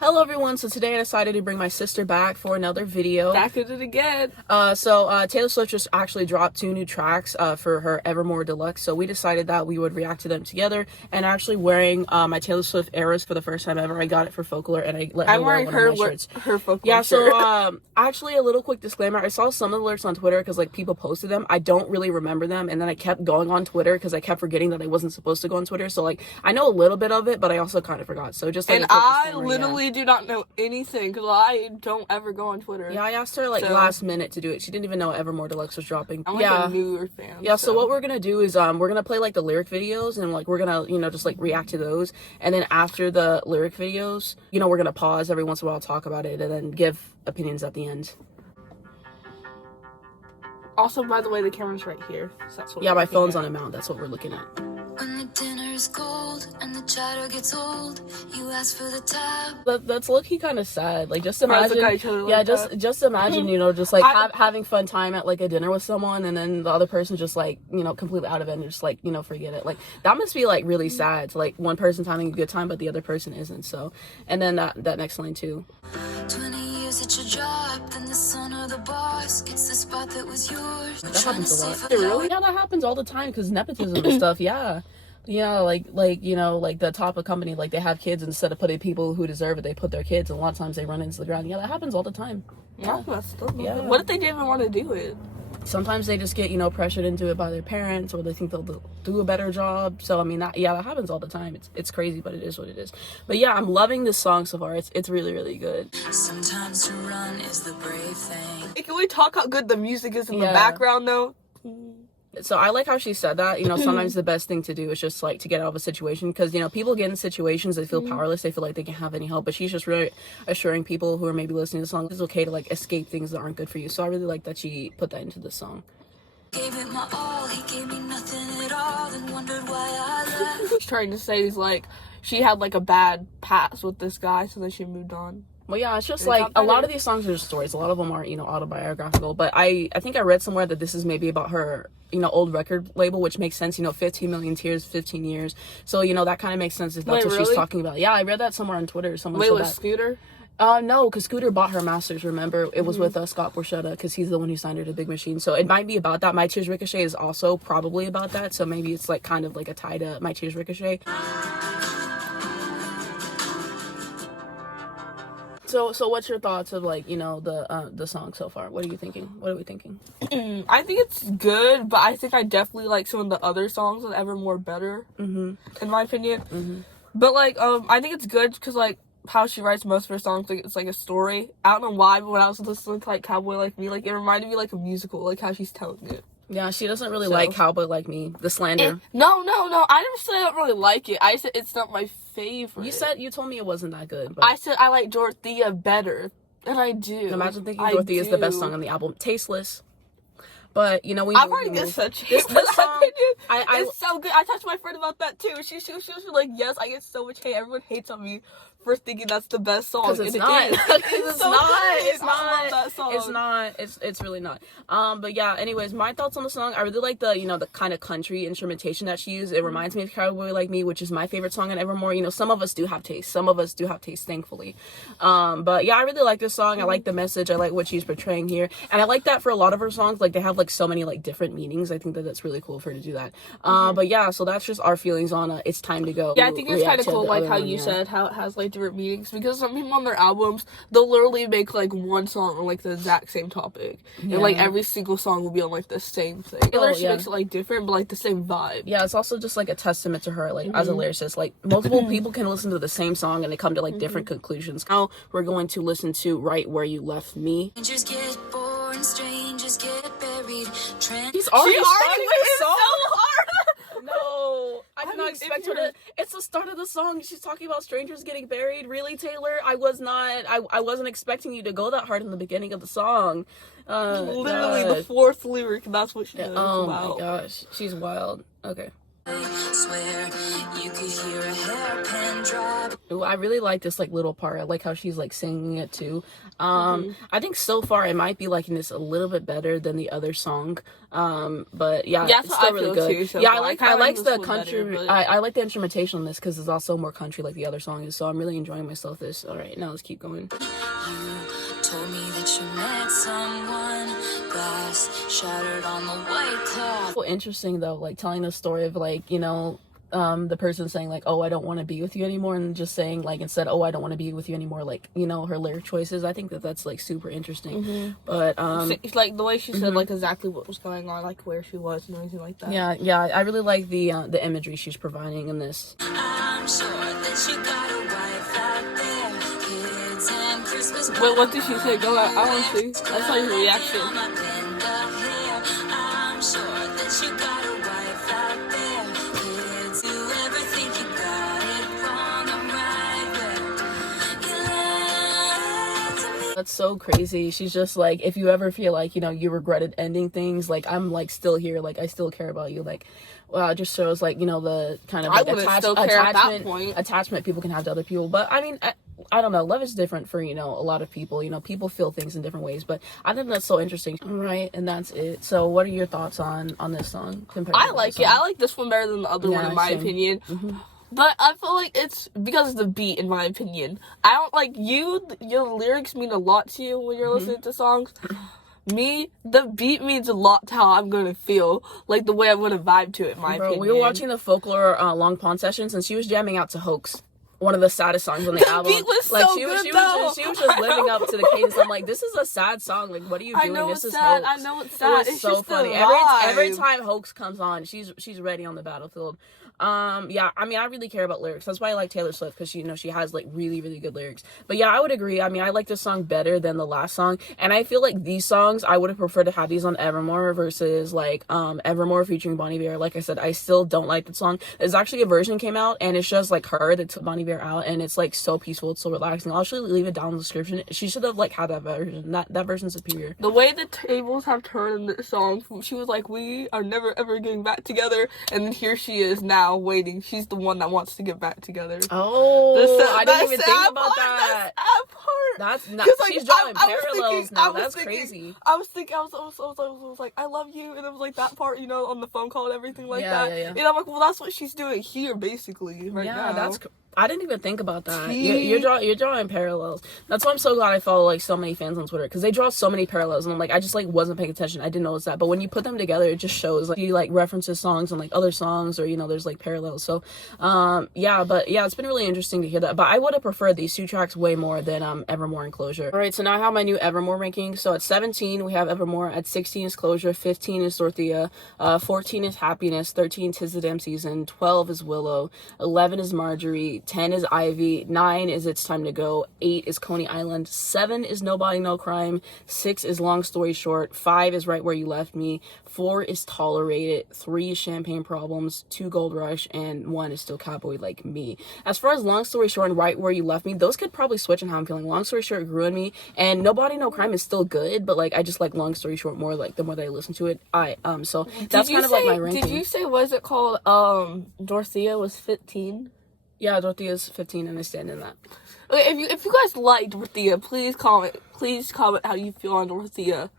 Hello everyone, so today I decided to bring my sister back for another video. Back at it again. Taylor Swift just actually dropped 2 new tracks for her Evermore Deluxe, so we decided that we would react to them together. And actually wearing my Taylor Swift Eras for the first time ever. I got it for Folklore and I let her wear one of my shirts. Her Folklore yeah, shirt. so actually a little quick disclaimer, I saw some of the lyrics on Twitter because like people posted them. I don't really remember them, and then I kept going on Twitter because I kept forgetting that I wasn't supposed to go on Twitter, so like I know a little bit of it, but I also kind of forgot. So just like, and I literally do not know anything because I don't ever go on Twitter. Yeah, I asked her like last minute to do it. She didn't even know Evermore Deluxe was dropping. I'm like a newer fan. Yeah, so what we're gonna do is we're gonna play like the lyric videos, and like we're gonna just like react to those, and then after the lyric videos, we're gonna pause every once in a while, talk about it, and then give opinions at the end. Also, by the way, the camera's right here. So that's what my phone's on a mount. That's what we're looking at. When the dinner is cold and the chatter gets old, you ask for the tab. That's low-key kind of sad. Like, just imagine, just imagine, just like having fun time at like a dinner with someone, and then the other person just like, completely out of it and just like, forget it. Like, that must be like really sad to like one person's having a good time but the other person isn't. So, and then that next line too. 20 years at your job, then the son of the boss gets the spot that was yours. That happens a lot. Really? Yeah, that happens all the time because nepotism and stuff. Yeah. Like the top of company, like they have kids, instead of putting people who deserve it, they put their kids, and a lot of times they run into the ground. Yeah, that happens all the time. Yeah. What if they didn't even want to do it? Sometimes they just get, pressured into it by their parents, or they think they'll do a better job. So, I mean, that happens all the time. It's crazy, but it is what it is. But yeah, I'm loving this song so far. It's really, really good. Sometimes to run is the brave thing. Hey, can we talk how good the music is in the background, though? So I like how she said that, sometimes the best thing to do is just like to get out of a situation, because, people get in situations, they feel powerless, they feel like they can't have any help, but she's just really assuring people who are maybe listening to the song it's okay to like escape things that aren't good for you. So I really like that she put that into the song. Gave it my all, he gave me nothing at all, then wondered why I left. She's trying to say is like she had like a bad past with this guy, so then she moved on. Well, yeah, it's just like a lot of these songs are just stories. A lot of them are, autobiographical. But I think I read somewhere that this is maybe about her, old record label, which makes sense. 15 million tears, 15 years. So, that kind of makes sense if that's what she's talking about. Yeah, I read that somewhere on Twitter. Someone said that. Scooter? No, because Scooter bought her masters, remember? It was with Scott Borchetta, because he's the one who signed her to Big Machine. So it might be about that. My Tears Ricochet is also probably about that. So maybe it's like kind of like a tie to My Tears Ricochet. So what's your thoughts of like, the song so far? What are you thinking? What are we thinking? I think it's good, but I think I definitely like some of the other songs on Evermore better, in my opinion. But like, I think it's good because like how she writes most of her songs, like it's like a story. I don't know why, but when I was listening to like Cowboy Like Me, like it reminded me like a musical, like how she's telling it. Yeah, she doesn't really like Cowboy Like Me, the slander. No. I didn't say I don't really like it. I said it's not my favorite. You told me it wasn't that good. But I said I like Dorothea better, and I do. Imagine thinking Dorothea is the best song on the album. Tasteless. But I've already get such hate for that opinion. It's so good. I talked to my friend about that too. She was like, yes, I get so much hate. Everyone hates on me for thinking that's the best song. Because it's not. It's really not. But yeah, anyways, my thoughts on the song. I really like the kind of country instrumentation that she used. It reminds me of Cowboy Like Me, which is my favorite song on Evermore. Some of us do have taste. Some of us do have taste, thankfully. But yeah, I really like this song. I like the message. I like what she's portraying here. And I like that for a lot of her songs. Like, they have like so many like different meanings. I think that's really cool for her to do that. But yeah, so that's just our feelings on It's Time to Go. Yeah, I think it's kind of cool, like how you said, how it has like different meanings, because some people on their albums, they'll literally make like one song on like the exact same topic, and like every single song will be on like the same thing. It literally makes it like different, but like the same vibe. Yeah, it's also just like a testament to her, like as a lyricist. Like, multiple people can listen to the same song and they come to like different conclusions. Now we're going to listen to Right Where You Left Me. Strangers get born, strangers get buried. He's already starting the song. So hard. No, I did not expect her to. It's the start of the song. She's talking about strangers getting buried. Really, Taylor? I wasn't expecting you to go that hard in the beginning of the song. Literally the fourth lyric. That's what she does. Oh my gosh, she's wild. Okay. Swear you could hear a hairpin drop. Ooh, I really like this like little part. I like how she's like singing it too. I think so far I might be liking this a little bit better than the other song. But yeah, Yeah, it's still really good. Too, so yeah, far. I like this the one country. better, but... I like the instrumentation on this because it's also more country like the other song is. So I'm really enjoying myself. This. All right, now let's keep going. You told me that you met someone. Glass shattered on the white cloth. So interesting though, like telling the story of like, you know, the person saying like, oh, I don't want to be with you anymore, and just saying like instead, oh, I don't want to be with you anymore, like, you know, her lyric choices. I think that that's like super interesting. But it's like the way she said like exactly what was going on, like where she was and everything like that. yeah, I really like the imagery she's providing in this. I'm sure that you got a wife out there, kids and Christmas. Wait, what did she say? Go out. I want to see. I saw your reaction. I'm sure that you got a wife out there, kids. You ever think you got it wrong? I'm right where you led to me. That's so crazy. She's just like, if you ever feel like, you know, you regretted ending things, like I'm like still here, like I still care about you, like wow, it just shows like, you know, the kind of like attachment people can have to other people. But I mean, I don't know, love is different for, you know, a lot of people. You know, people feel things in different ways, but I think that's so interesting. All right, and that's it. So what are your thoughts on this song compared to I like it. I like this one better than the other one in my opinion. But I feel like it's because of the beat, in my opinion. I don't like your lyrics mean a lot to you when you're listening to songs. Me, the beat means a lot to how I'm gonna feel, like the way I'm gonna vibe to it, in my opinion. We were watching the Folklore Long Pond sessions, and she was jamming out to Hoax, one of the saddest songs on the album. Beat was like so she was just living up to the cadence. I'm like, this is a sad song. Like, what are you doing? I know this it's is sad. Hoax. I know it's sad. It was so funny. Every time Hoax comes on, she's ready on the battlefield. Yeah, I mean, I really care about lyrics. That's why I like Taylor Swift, because she, you know, she has like really, really good lyrics. But yeah, I would agree. I mean, I like this song better than the last song, and I feel like these songs I would have preferred to have these on Evermore versus like Evermore featuring Bon Iver. Like I said, I still don't like the song. There's actually a version came out, and it's just like her that took Bon Iver out, and it's like so peaceful, it's so relaxing. I'll actually leave it down in the description. She should have like had that version. That version's superior. The way the tables have turned in this song, she was like, we are never ever getting back together, and then here she is now waiting. She's the one that wants to get back together. Oh, I didn't even think about that. That's not. Like, she's drawing parallels now. That's crazy. I was like, I love you, and it was like that part, you know, on the phone call and everything like that. Yeah. And I'm like, well, that's what she's doing here, basically, right now. Yeah, I didn't even think about that. You're drawing parallels. That's why I'm so glad I follow like so many fans on Twitter, because they draw so many parallels, and I'm like, I just like wasn't paying attention. I didn't notice that, but when you put them together, it just shows like you like references songs and like other songs, or you know, there's like parallels. So yeah, it's been really interesting to hear that. But I would have preferred these two tracks way more than Evermore and Closure. All right, so now I have my new Evermore ranking. So at 17 we have Evermore, at 16 is Closure, 15 is Dorothea, 14 is Happiness, 13 'Tis the Damn Season, 12 is Willow, 11 is Marjorie, 10 is Ivy, 9 is It's Time to Go, 8 is Coney Island, 7 is Nobody No Crime, 6 is Long Story Short, 5 is Right Where You Left Me, 4 is Tolerate It, 3 is Champagne Problems, 2 Gold Rush, and 1 is Still Cowboy Like Me. As far as Long Story Short and Right Where You Left Me, those could probably switch on how I'm feeling. Long Story Short grew on me, and Nobody No Crime is still good, but like I just like Long Story Short more, like the more that I listen to it. So that's kind of like my ranking. Did you say, what is it called, Dorothea was 15? Yeah, Dorothea's 15, and I stand in that. Okay, if you guys like Dorothea, please comment how you feel on Dorothea.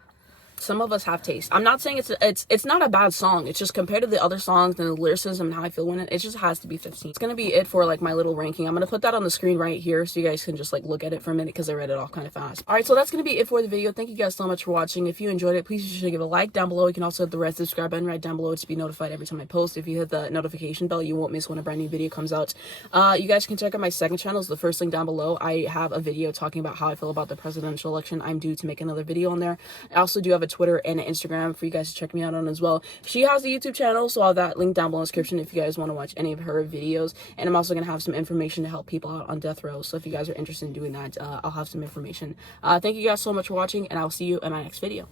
Some of us have taste. I'm not saying it's not a bad song. It's just compared to the other songs and the lyricism and how I feel when it just has to be 15. It's gonna be it for like my little ranking. I'm gonna put that on the screen right here so you guys can just like look at it for a minute, because I read it off kind of fast. All right, so that's gonna be it for the video. Thank you guys so much for watching. If you enjoyed it, please be sure to give a like down below. You can also hit the red subscribe button right down below to be notified every time I post. If you hit the notification bell, you won't miss when a brand new video comes out. You guys can check out my second channel. It's the first link down below. I have a video talking about how I feel about the presidential election. I'm due to make another video on there. I also do have a Twitter and an Instagram for you guys to check me out on as well. She has a YouTube channel, so I'll have that link down below in the description if you guys want to watch any of her videos. And I'm also going to have some information to help people out on death row, so if you guys are interested in doing that, I'll have some information. Thank you guys so much for watching, and I'll see you in my next video.